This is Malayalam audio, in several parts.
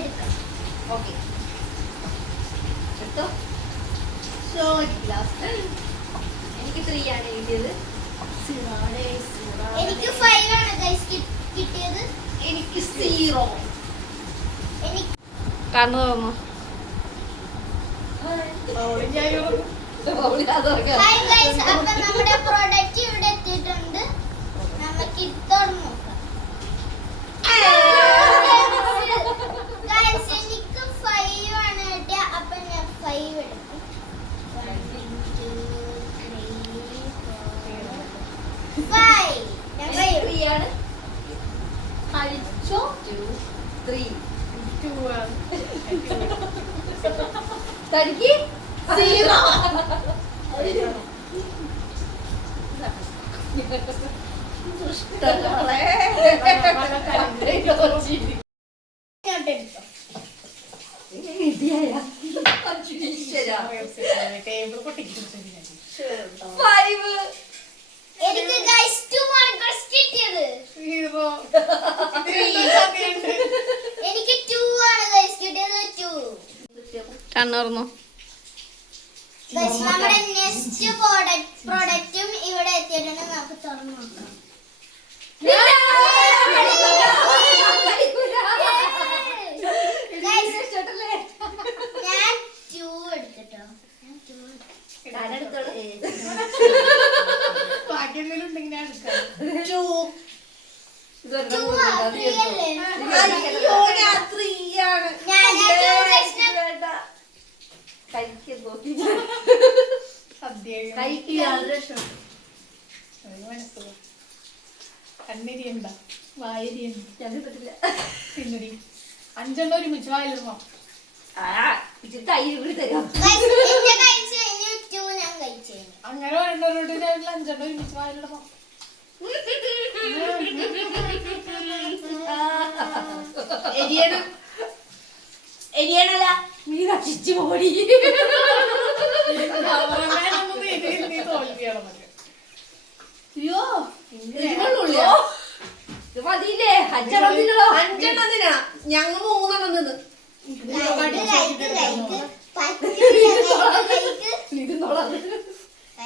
എടുക്കാം. ഓക്കെ എടുത്തോ. എനിക്ക് 3 ആണ് കിട്ടിയത്. എനിക്ക് 5 ആണ് ഗൈസ് കിട്ടിയത്. എനിക്ക് 0. എനിക്ക് കണ്ണു തോന്നു. ഹായ് ഗൈസ്, അപ്പൊ നമ്മുടെ പ്രോഡക്റ്റ് ഇവിടെ എത്തിയിട്ടുണ്ട്. നമുക്ക് ഇത് തുറന്ന് നോക്കാം. ഗൈസ് എനിക്ക് 5 ആണ് കിട്ടിയ. അപ്പൊ ഞാൻ 5 എടുക്കും. 1 2 3 4 5. ഞാൻ 5 ആണ്. കഴിച്ചോ. 2 3 തനിക്ക് 0. എനിക്ക് ഗൈസ് 2 മാർക്സ് കിട്ടിയത്. എനിക്ക് 2 ആണ് ഗൈസ് കിട്ടിയത്. 2 കണ്ണു തുറന്നു. ഗൈസ് നമ്മുടെ നെക്സ്റ്റ് പ്രോഡക്റ്റും ഇവിടെ എത്തിയിട്ടുണ്ട്. നമുക്ക് തുറന്ന് നോക്കാം. Guys, ഞാൻ 2 എടുത്തിട്ടോ. ഞാൻ 2 കണ്ണിരിയണ്ട വായിരിയണ്ട പിന്നടി 5 ഒരുമിച്ച് വായിലിടണം. അങ്ങനെ വേണ്ടവരോട് 5 ഒരുമിച്ച് വായിലിടണം. എരിയണല്ല നീ നശിച്ചു പോടി. തോൽവിയാണ്. അയ്യോ ഇത് മതിയില്ലേ? 5 ഞങ്ങൾ 3 നിന്ന്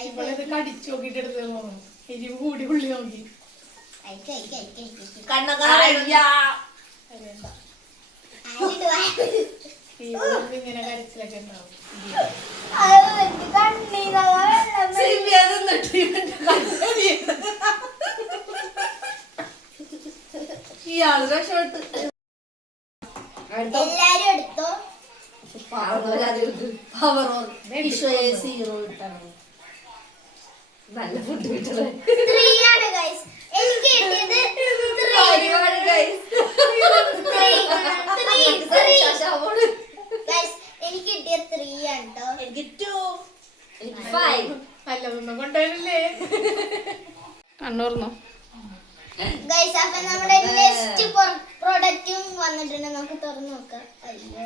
ഇവളിത് കടിച്ചു നോക്കിട്ട് എടുത്ത് തോന്നുന്നു. എരിവ് കൂടി ഉള്ളി നോക്കി ഇങ്ങനെ കരച്ചിലൊക്കെ ഉണ്ടാവും. ഇയാള് രക്ഷപ്പെട്ട് എല്ലാരും എടുത്തോ. നല്ല ഫുഡ് കിട്ടണേ. 3 ആണ് ഗൈസ് എനിക്ക് കിട്ടിയത്. 3 ഗൈസ് എനിക്ക് കിട്ടിയത് 3 ആണ് ട്ടോ. എനിക്ക് 2 എനിക്ക് 5. നല്ലതൊന്നും കൊണ്ടുവരില്ലേ? കണ്ണു തുറന്നു. ഗൈസ് അപ്പൊ നമ്മുടെ നെക്സ്റ്റ് പ്രോഡക്റ്റും വന്നിട്ടുണ്ട്. നമുക്ക് തുറന്നു നോക്കാം. അയ്യോ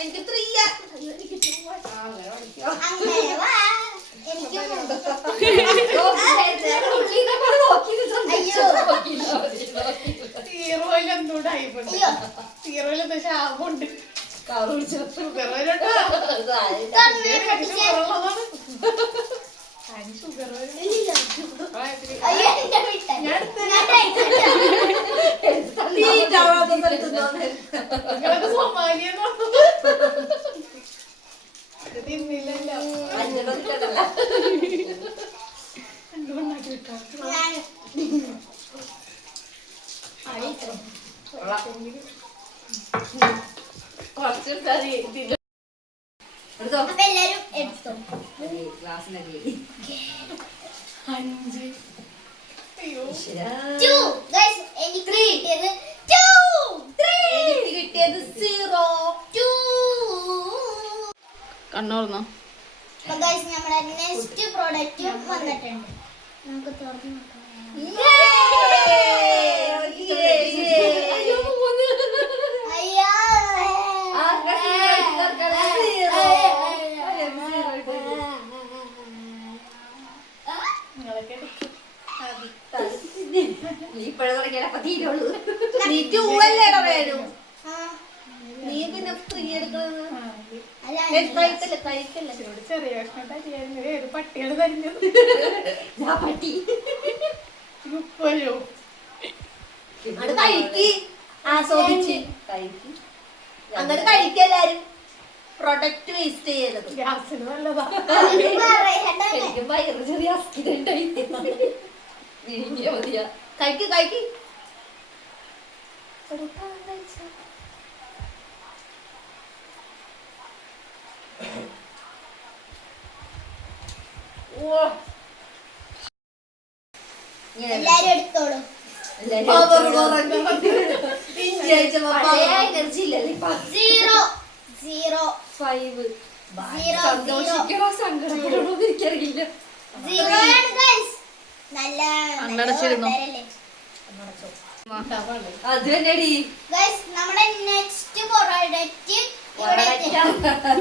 എനിക്ക് 3. അങ്ങനെ വാ. എനിക്ക് ഹീറോയിൽ എന്തോണ്ട് ആയിപ്പോണ്ട്. ഹീറോയിൽ എന്താ ശാപമുണ്ട്. ഷുഗർ വരട്ടോ. ഷുഗർ സോമാലിയെന്നോ തിന്നില്ലല്ലോ. എന്തുകൊണ്ടാക്കി വിട്ടോ. കുറച്ച് കറി എടുത്തോ. അപ്പൊ എല്ലാരും എടുത്തോ. ക്ലാസ്സിനൊക്കെ 5. അയ്യോ 2 ഗൈസ് എനിക്ക് കിട്ടിയത് 2. എനിക്ക് കിട്ടിയത് 0. 2 കണ്ണു തുറന്നു. അപ്പൊ ഗൈസ് നമ്മുടെ നെക്സ്റ്റ് പ്രോഡക്റ്റും വന്നിട്ടുണ്ട്. നമുക്ക് തുറന്ന് നോക്കാം. അയ്യോ നിങ്ങളൊക്കെ എടുക്കും. നീ ഇപ്പഴേ തുടങ്ങിയാലേ അപ്പൊ തീരുള്ളൂ. നീ 2 അല്ലേടാ വേണു. ആ, നീ പിന്നെ 3 എടുക്കുന്നത്. അല്ല, കഴിക്കല്ലേ. ചെറിയ കഷ്ണം തരിയായിരുന്നു. ഏത് പട്ടിയാണ് തരുന്നത്? ഞാൻ പറ്റി. ഉപ്പയോ അത് കഴിക്ക്. ആസ്വദിച്ച് കഴിക്ക്. അങ്ങനെ കഴിക്കെല്ലാരും. പ്രൊഡക്റ്റ് വേസ്റ്റ് ചെയ്യരുത്. ഗ്യാസിന് നല്ലതാ. അത് പറയണ്ടല്ലേ. എനിക്ക് വയറ് ചെറിയ അസ്ഥിരണ്ടായി. വിഴുങ്ങിയ മതിയാ. കഴിക്ക് കഴിക്ക്. എല്ലാരും എടുത്തോളൂ. പവർ കുറഞ്ഞു. ഇഞ്ചി കഴിച്ചപ്പോ പഴയ power. എനർജി ഇല്ലല്ലേ ഇപ്പൊ. 0 0 5 0 സന്തോഷിക്കണോ സങ്കടപ്പെടണോ എനിക്കറിയില്ല. 0 ആണ് guys. നല്ല കണ്ണടച്ചിരുന്നോ? കൂട്ടുകാരല്ലേ. അത് തന്നെടി Guys, നമ്മുടെ നെക്സ്റ്റ് പ്രൊഡക്റ്റ് ഇവിടെ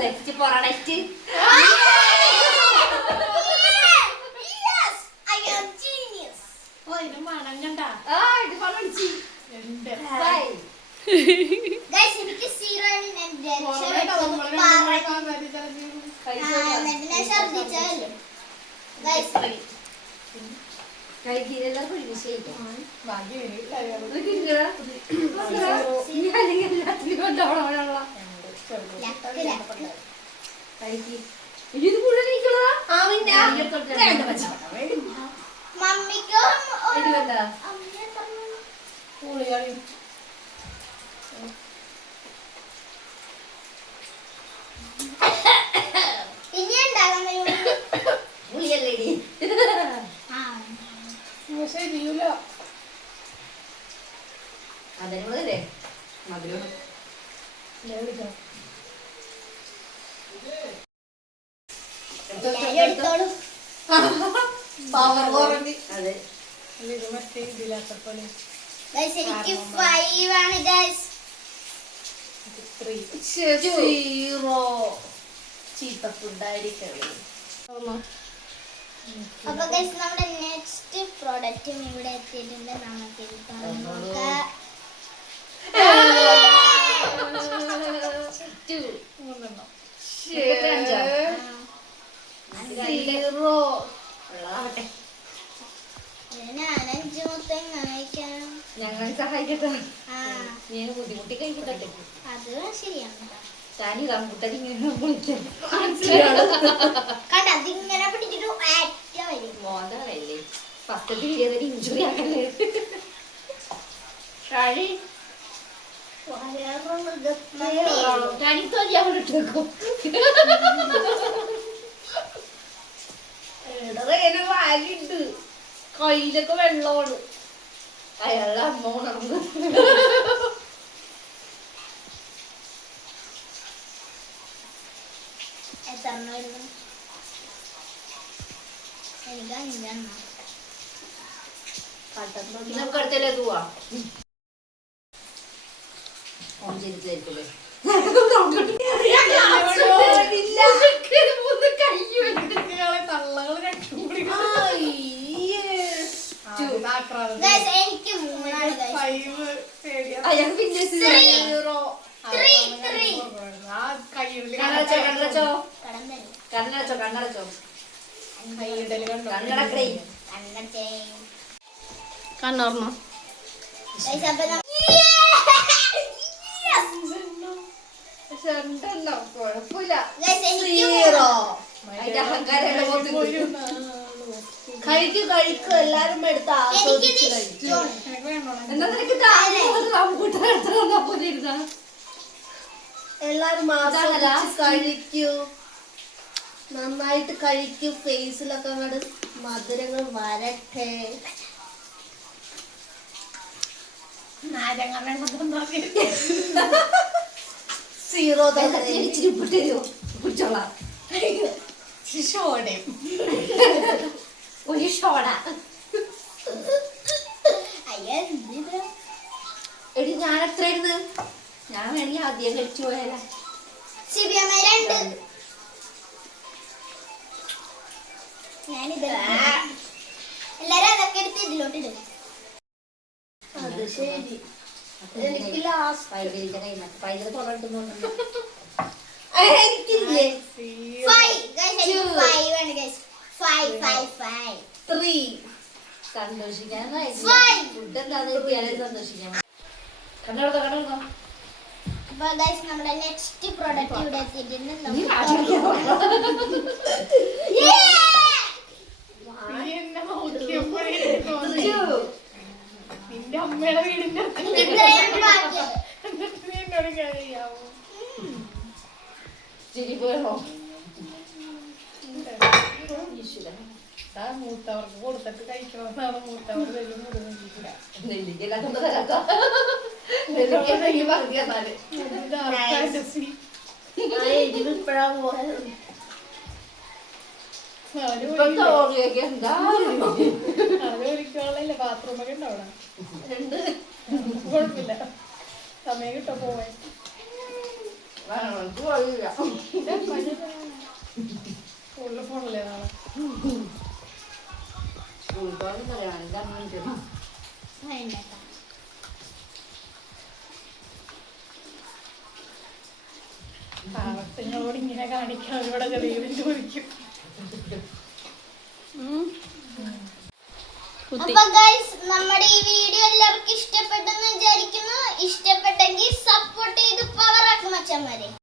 നെക്സ്റ്റ് പൊറണറ്റ്. Yes, I am genius. ഓ ഇത് മണം കണ്ട ആ ഇത് പൊറണച്ചി. എന്റെ Guys, എനിക്ക് 0 ആണ് ഞാൻ എന്നിട്ട് ഛർദിച്ചല്ലേ. Guys, കഴിക്കില്ലെല്ലാവർക്കും ഒരു വിഷയം ഭാഗ്യം ഇത് മുഴുവൻ എനിക്കുള്ളതാ. ആ പിന്നെ വേണ്ട മച്ചാ. മമ്മിക്കും ഇത് വേണ്ട. അമ്മയും പറഞ്ഞു. പുളികളി ഇനി ഉണ്ടാകാൻ കഴിയുള്ളൂ. പുളിയല്ലേടി. ശരിയൂല. അതിനുള്ളതല്ലേ മധുരം. എല്ലാരും എടുത്തോളൂ. പവർ കുറഞ്ഞു. അതെ ഇത് മറ്റേ ഇതിലാത്തപ്പോലെ Guys, എനിക്ക് 5 ആണ് guys. 3 0 ചീത്ത ഫുഡായിരിക്കണേ. അപ്പൊ guys, നമ്മുടെ നെക്സ്റ്റ് പ്രോഡക്റ്റും ഇവിടെ എത്തിയിട്ടുണ്ട്. നമുക്ക് ഇത് തുറന്ന് നോക്കാം. മൂന്നെണ്ണം. അഞ്ചാ. 0 ഉള്ളതാവട്ടെ. ഞാൻ 5 മൊത്തം കഴിക്കണം. ഞങ്ങൾ സഹായിക്കട്ടെ. ആ, ഞാൻ ബുദ്ധിമുട്ടി കഴിക്കട്ടെ. അത് ശരിയാണ്. സാനി റംബുട്ടാൻ ഇങ്ങനെ വിളിക്കാം. കണ്ട അതിങ്ങനെ പിടിച്ചിട്ട് ആറ്റ വരും. മോന്തല്ലേ ഫസ്റ്റ് തീയതി ഇഞ്ചുറി ആക്കല്ലേ. കഴി കഴിത്തോലി അവിടെ ഇട്ടേക്കും. വാലുണ്ട് കയ്യിലൊക്കെ വെള്ളമാണ്. അയാളുടെ അമ്മ ഉണർന്നു. എത്ര വരുന്നു? എനിക്ക് 5 എണ്ണം. നമുക്ക് അടുത്തല്ലേ പോവാ. ഓൺ ചെയ്തിട്ടില്ലേ തള്ളകൾ രക്ഷൂടി Guys, എനിക്ക് 3 ആണ് guys. 5 പേടിയാ. അയാൾ പിന്നെ 0 ആ കൈയിടല് കണ്ണടച്ചോ കണ്ണടച്ചോ കടം തരും. കണ്ണടച്ചോ കണ്ണടച്ചോ കൈയിടല് കണ്ടോ? കണ്ണടക്കടേ. കണ്ണടച്ചേ. കണ്ണോർന്നോ? Guys, അപ്പൊ പക്ഷെ ഉണ്ടല്ലോ കുഴപ്പമില്ല. Guys, എനിക്ക് 0 അതിന്റെ അഹങ്കാരം ഒരു കഴിക്ക് എല്ലാരും എടുത്ത് എനിക്കിത് ആസ്വദിച്ച് കഴിക്കും. ഇഷ്ടമാണ്. എനിക്ക് വേണോ? എന്നാ നിനക്ക് റംബൂട്ടാൻ എടുത്ത് തന്നാ പോലെ ഇരുന്നാ. എല്ലാരും ആസ്വദിച്ച് കഴിക്കൂ. നന്നായിട്ട് കഴിക്കൂ. ഫേസിലൊക്കെ അങ്ങോട്ട് മധുരങ്ങൾ വരട്ടെ. നാരങ്ങ വെള്ളം തന്നാ മതി. 0 വെള്ളത്തിൽ ഇച്ചിരി ഉപ്പിട്ട് തരുമോ? കുടിച്ചോളാം. ശിശോടെ ഒരു ഷോട. അയ്യോ, എന്തിത്? എടി ഞാൻ എത്രയായിരുന്നു? ഞാൻ വേണമെങ്കിൽ ആദ്യം കഴിച്ചു പോയാലാ. സിബിയമ്മ 2. ഞാനിത് എല്ലാരും അതൊക്കെ എടുത്ത് ഇതിലോട്ട് ഇടും. അത് ശരി. എനിക്ക് ലാസ്റ്റ് പൈതലിന്റെ കയ്യിൽ നിന്ന് പൈതൽ കൊണ്ടിട്ടുണ്ടോ എനിക്കില്ലേ Five. Guys, എനിക്ക് five ആണ് guys. Five. 3. സന്തോഷിക്കാൻ Five. ഫുഡ് എന്താന്ന് കിട്ടിയാലേ സന്തോഷിക്കാൻ കണ്ടെടുത്തോ അപ്പൊ guys, നമ്മുടെ നെക്സ്റ്റ് പ്രോഡക്റ്റ് ഇവിടെ എത്തിയിട്ടുണ്ട്. നീ കാട്ടിക്കാൻ നീ എന്നെ നോക്കിയപ്പോഴേ എനിക്ക് തോന്നി. നിന്റെ അമ്മയുടെ വീടിന്റെ അടുത്ത് ഇത്രയും പാക്ക്. എന്നിട്ട് നീ എന്നോട് കഴിയാവോ? ചിരി പോയോ ആ മൂത്തവർക്ക് കൊടുത്തിട്ട് കഴിക്കണമെന്നാണ് മൂത്തവർ വലിയ മുഴുവൻ നെല്ലിക്കെല്ലാം കൊണ്ട് തരാത്ത നെല്ലിക്കെല്ലാം പറഞ്ഞാല് ഫാന്റസി. ഇതിൽ ഇപ്പഴാ പോയത്. ഇപ്പത്തെ ഓർമ്മയൊക്കെ എന്താ അത് ഒരിക്കലല്ലേ ബാത്റൂമൊക്കെ ഉണ്ടോ അവിടെ? രണ്ട് കുഴപ്പമില്ല, സമയം കിട്ടോ പോവാൻ. പോയില്ല സ്കൂളിൽ പോണല്ലേ നാളെ? സ്കൂളിൽ പോകാൻ വേണ്ടട്ടാ. പാവത്തിങ്ങളോട് ഇങ്ങനെ കാണിക്കാൻ ഇവിടെ ചെറിയ ചോദിക്കും. അപ്പൊ ഗൈസ്, നമ്മുടെ ഈ വീഡിയോ എല്ലാവർക്കും ഇഷ്ടപ്പെട്ടെന്ന് വിചാരിക്കുന്നു. ഇഷ്ടപ്പെട്ടെങ്കിൽ സപ്പോർട്ട് ചെയ്ത് പവർ ആക്കും മച്ചന്മാരെ.